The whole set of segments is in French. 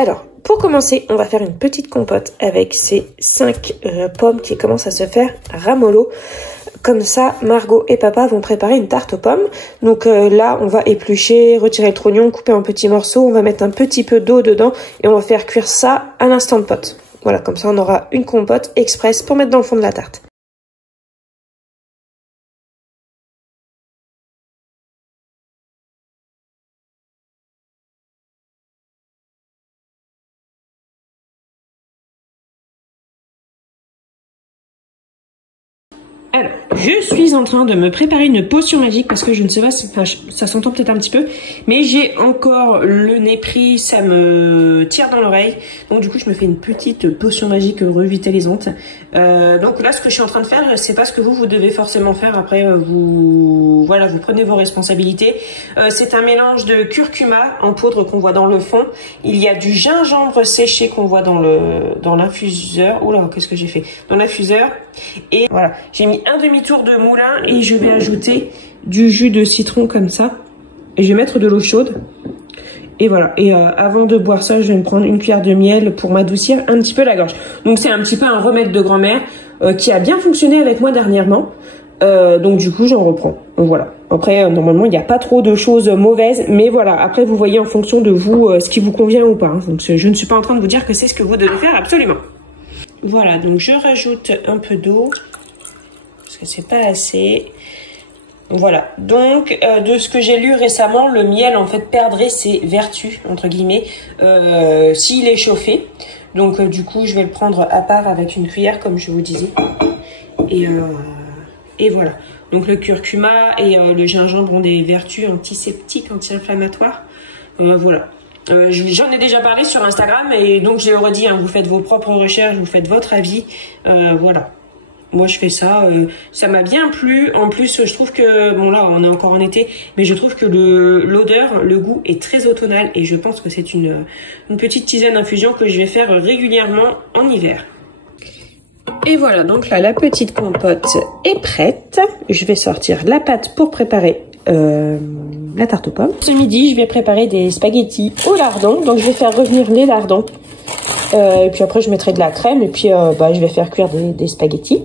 Alors, pour commencer, on va faire une petite compote avec ces 5 pommes qui commencent à se faire ramollo. Comme ça, Margot et papa vont préparer une tarte aux pommes. Donc là, on va éplucher, retirer le trognon, couper en petits morceaux. On va mettre un petit peu d'eau dedans et on va faire cuire ça à l'instant de pote. Voilà, comme ça, on aura une compote express pour mettre dans le fond de la tarte. Alors, je suis en train de me préparer une potion magique parce que je ne sais pas, enfin, ça s'entend peut-être un petit peu, mais j'ai encore le nez pris, ça me tire dans l'oreille. Donc du coup, je me fais une petite potion magique revitalisante. Donc là, ce que je suis en train de faire, c'est pas ce que vous devez forcément faire. Après, vous prenez vos responsabilités. C'est un mélange de curcuma en poudre qu'on voit dans le fond. Il y a du gingembre séché qu'on voit dans l'infuseur. Oula, qu'est-ce que j'ai fait? Dans l'infuseur. Et voilà, j'ai mis un demi-tour de moulin et je vais ajouter du jus de citron comme ça. Et je vais mettre de l'eau chaude. Et voilà, et avant de boire ça, je vais me prendre une cuillère de miel pour m'adoucir un petit peu la gorge. Donc c'est un petit peu un remède de grand-mère qui a bien fonctionné avec moi dernièrement. Donc du coup, j'en reprends. Donc voilà. Après, normalement, il n'y a pas trop de choses mauvaises. Mais voilà, après, vous voyez en fonction de vous ce qui vous convient ou pas. Hein. Donc je ne suis pas en train de vous dire que c'est ce que vous devez faire absolument. Voilà, donc je rajoute un peu d'eau. Parce que c'est pas assez. Voilà, donc de ce que j'ai lu récemment, le miel en fait perdrait ses vertus, entre guillemets, s'il est chauffé. Donc du coup, je vais le prendre à part avec une cuillère, comme je vous disais. Et voilà. Donc le curcuma et le gingembre ont des vertus antiseptiques, anti-inflammatoires. Voilà. J'en ai déjà parlé sur Instagram et donc je l'ai redit, hein, vous faites vos propres recherches, vous faites votre avis. Voilà. Moi, je fais ça. Ça m'a bien plu. En plus, je trouve que... Bon, là, on est encore en été. Mais je trouve que l'odeur, le goût est très automnal. Et je pense que c'est une petite tisane d'infusion que je vais faire régulièrement en hiver. Et voilà, donc là, la petite compote est prête. Je vais sortir la pâte pour préparer la tarte aux pommes. Ce midi, je vais préparer des spaghettis au lardon. Donc, je vais faire revenir les lardons. Et puis après je mettrai de la crème et puis je vais faire cuire des spaghettis.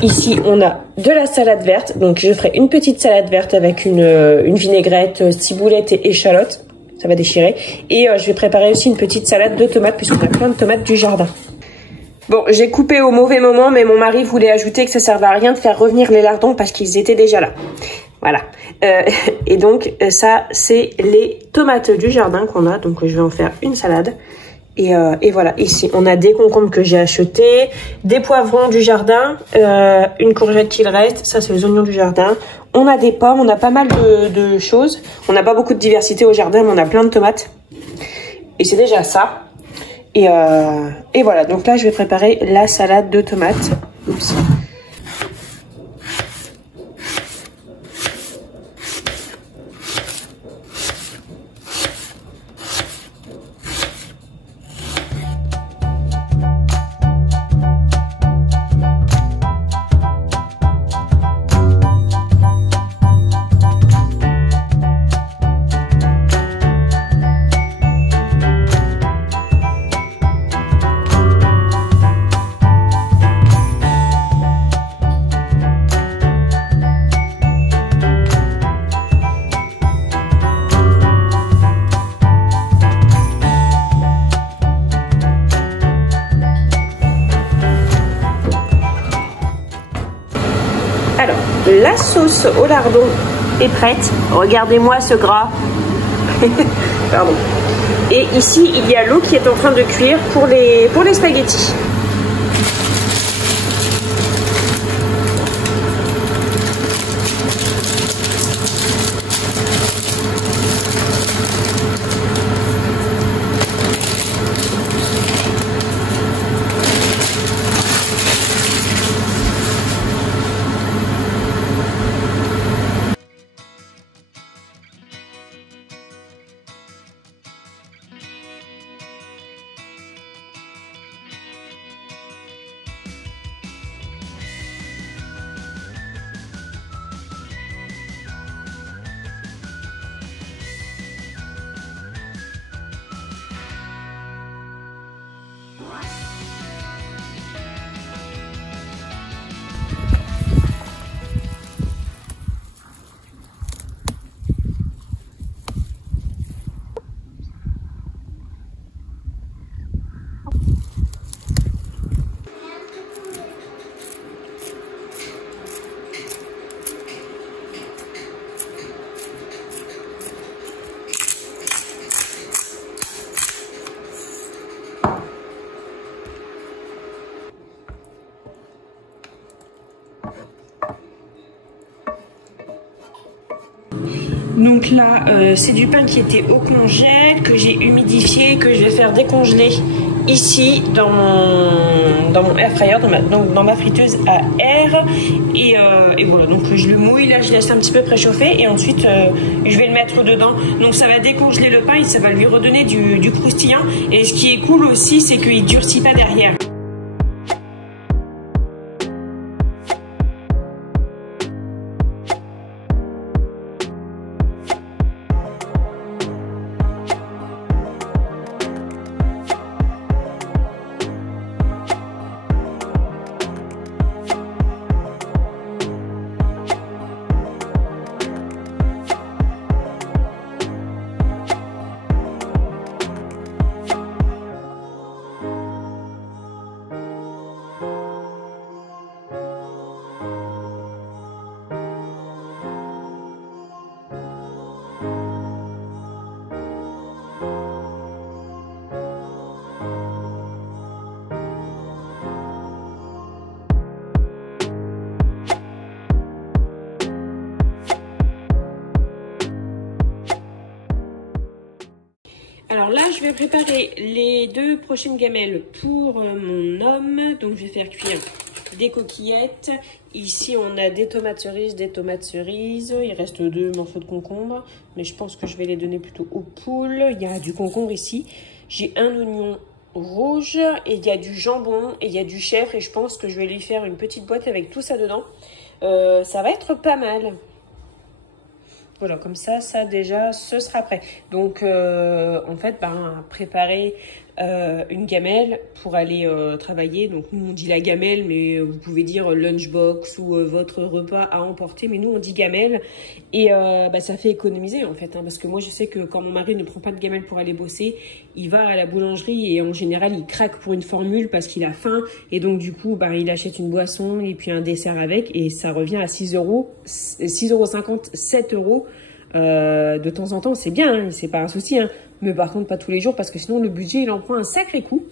Ici on a de la salade verte, donc je ferai une petite salade verte avec une vinaigrette, ciboulette et échalote, ça va déchirer. Et je vais préparer aussi une petite salade de tomates puisqu'on a plein de tomates du jardin. Bon, j'ai coupé au mauvais moment, mais mon mari voulait ajouter que ça servait à rien de faire revenir les lardons parce qu'ils étaient déjà là. Voilà. Et donc ça c'est les tomates du jardin qu'on a, donc je vais en faire une salade. Et voilà, ici on a des concombres que j'ai achetés, des poivrons du jardin, une courgette qu'il reste, ça c'est les oignons du jardin. On a des pommes, on a pas mal de choses. On n'a pas beaucoup de diversité au jardin, mais on a plein de tomates. Et c'est déjà ça. Et voilà, donc là je vais préparer la salade de tomates. Oups. Alors, la sauce au lardon est prête. Regardez-moi ce gras. Pardon. Et ici, il y a l'eau qui est en train de cuire pour les spaghettis. Donc là, c'est du pain qui était au congèle, que j'ai humidifié, que je vais faire décongeler ici dans mon air fryer, dans ma friteuse à air. Et voilà, donc je le mouille, là je laisse un petit peu préchauffer et ensuite je vais le mettre dedans. Donc ça va décongeler le pain et ça va lui redonner du croustillant. Et ce qui est cool aussi, c'est qu'il durcit pas derrière. Alors là, je vais préparer les 2 prochaines gamelles pour mon homme. Donc, je vais faire cuire des coquillettes. Ici, on a des tomates cerises, Il reste 2 morceaux de concombre, mais je pense que je vais les donner plutôt aux poules. Il y a du concombre ici. J'ai un oignon rouge et il y a du jambon et il y a du chèvre. Et je pense que je vais lui faire une petite boîte avec tout ça dedans. Ça va être pas mal. Voilà, comme ça déjà, ce sera prêt. Donc, en fait, préparer une gamelle pour aller travailler. Donc, nous, on dit la gamelle, mais vous pouvez dire lunchbox ou votre repas à emporter. Mais nous, on dit gamelle. Et ça fait économiser, en fait. Parce que moi, je sais que quand mon mari ne prend pas de gamelle pour aller bosser, il va à la boulangerie et en général, il craque pour une formule parce qu'il a faim. Et donc, du coup, il achète une boisson et puis un dessert avec. Et ça revient à 6 €, 6,50 €, 7 €. De temps en temps, c'est bien, hein, c'est pas un souci. Hein. Mais par contre, pas tous les jours parce que sinon, le budget, il en prend un sacré coup.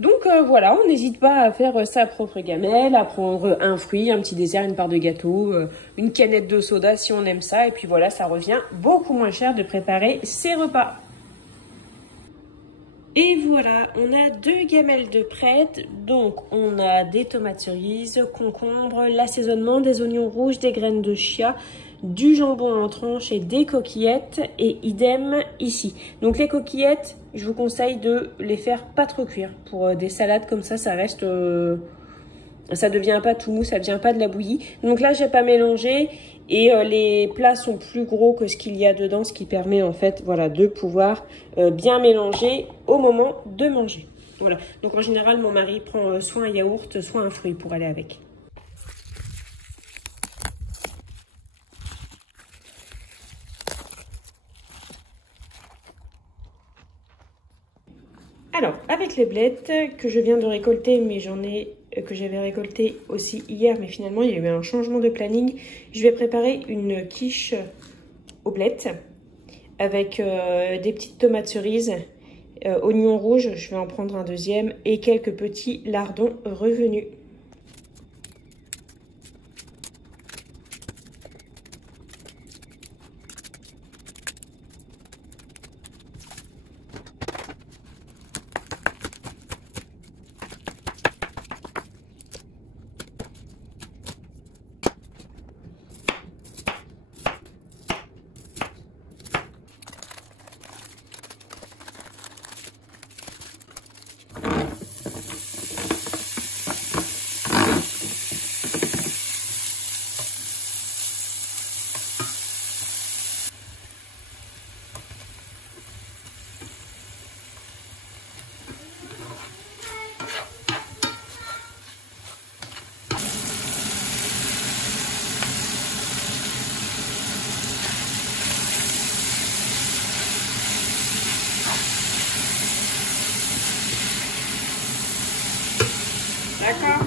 Donc, voilà, on n'hésite pas à faire sa propre gamelle, à prendre un fruit, un petit dessert, une part de gâteau, une canette de soda si on aime ça. Et puis voilà, ça revient beaucoup moins cher de préparer ses repas. Et voilà, on a 2 gamelles de prêtes. Donc, on a des tomates cerises, concombre, l'assaisonnement, des oignons rouges, des graines de chia, du jambon en tranches et des coquillettes. Et idem ici. Donc, les coquillettes, je vous conseille de les faire pas trop cuire. Pour des salades comme ça, ça reste... ça devient pas tout mou, ça devient pas de la bouillie. Donc là, j'ai pas mélangé et les plats sont plus gros que ce qu'il y a dedans, ce qui permet en fait, voilà, de pouvoir bien mélanger au moment de manger. Voilà. Donc en général, mon mari prend soit un yaourt, soit un fruit pour aller avec. Alors, avec les blettes que je viens de récolter, mais que j'avais récolté aussi hier, mais finalement il y a eu un changement de planning. Je vais préparer une quiche aux blettes avec des petites tomates cerises, oignons rouges, je vais en prendre un deuxième, et quelques petits lardons revenus. D'accord.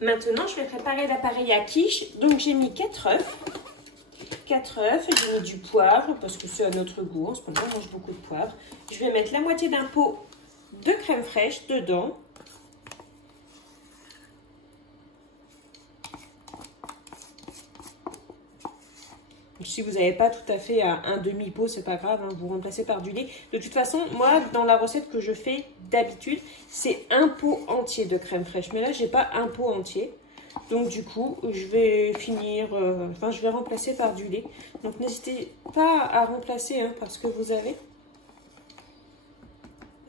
Maintenant, je vais préparer l'appareil à quiche. Donc, j'ai mis 4 œufs. 4 œufs, j'ai mis du poivre parce que c'est à notre goût. En ce moment, on mange beaucoup de poivre. Je vais mettre la moitié d'un pot de crème fraîche dedans. Si vous n'avez pas tout à fait un demi-pot, c'est pas grave, hein, vous remplacez par du lait. De toute façon, moi, dans la recette que je fais d'habitude, c'est un pot entier de crème fraîche. Mais là, j'ai pas un pot entier. Donc du coup, je vais finir, je vais remplacer par du lait. Donc n'hésitez pas à remplacer hein, par ce que vous avez.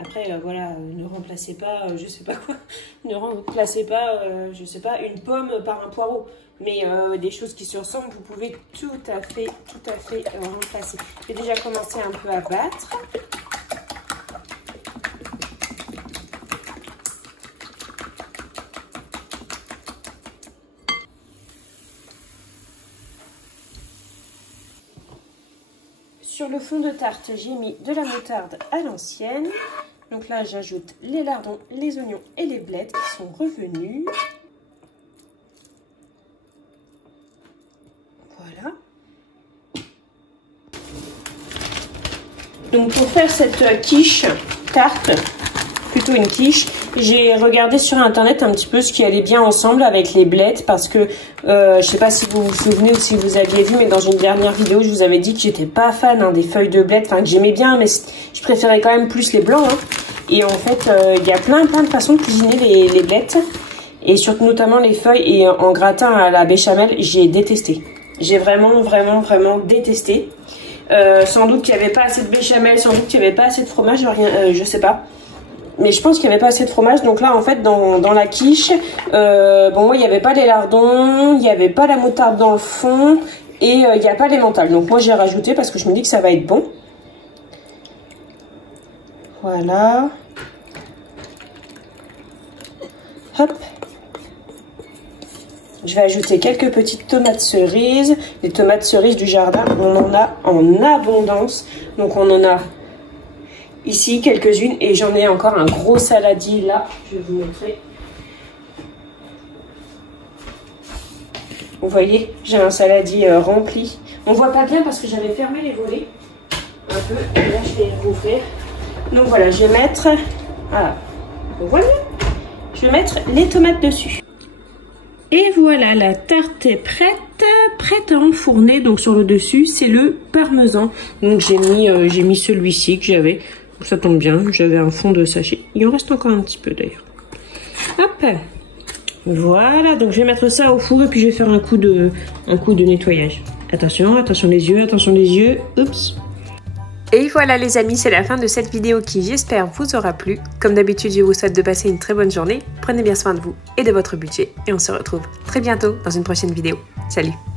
Après, voilà, ne remplacez pas, je sais pas quoi. Ne remplacez pas, je sais pas, une pomme par un poireau. Mais des choses qui se ressemblent, vous pouvez tout à fait remplacer. Je vais déjà commencer un peu à battre. Sur le fond de tarte, j'ai mis de la moutarde à l'ancienne. Donc là, j'ajoute les lardons, les oignons et les blettes qui sont revenus. Voilà. Donc pour faire cette quiche tarte, plutôt une quiche, j'ai regardé sur internet un petit peu ce qui allait bien ensemble avec les blettes parce que je sais pas si vous vous souvenez ou si vous aviez vu, mais dans une dernière vidéo je vous avais dit que j'étais pas fan hein, des feuilles de blettes, enfin que j'aimais bien mais je préférais quand même plus les blancs hein. Et en fait il y a plein de façons de cuisiner les blettes et surtout notamment les feuilles, et en gratin à la béchamel j'ai détesté, j'ai vraiment détesté. Sans doute qu'il n'y avait pas assez de béchamel, sans doute qu'il n'y avait pas assez de fromage, je sais pas. Mais je pense qu'il n'y avait pas assez de fromage. Donc là, en fait, dans la quiche, bon, moi, il n'y avait pas les lardons, il n'y avait pas la moutarde dans le fond et il n'y a pas l'emmental. Donc moi, j'ai rajouté parce que je me dis que ça va être bon. Voilà. Hop. Je vais ajouter quelques petites tomates cerises. Les tomates cerises du jardin, on en a en abondance. Donc on en a ici quelques-unes et j'en ai encore un gros saladier là, je vais vous montrer. Vous voyez, j'ai un saladier rempli. On voit pas bien parce que j'avais fermé les volets un peu, et là je vais rouvrir. Donc voilà, je vais mettre, voilà, je vais mettre les tomates dessus. Et voilà, la tarte est prête à enfourner. Donc sur le dessus, c'est le parmesan. Donc j'ai mis celui-ci que j'avais. Ça tombe bien, j'avais un fond de sachet. Il en reste encore un petit peu d'ailleurs. Hop, voilà. Donc je vais mettre ça au four et puis je vais faire un coup de nettoyage. Attention les yeux. Oups. Et voilà les amis, c'est la fin de cette vidéo qui j'espère vous aura plu. Comme d'habitude, je vous souhaite de passer une très bonne journée. Prenez bien soin de vous et de votre budget. Et on se retrouve très bientôt dans une prochaine vidéo. Salut!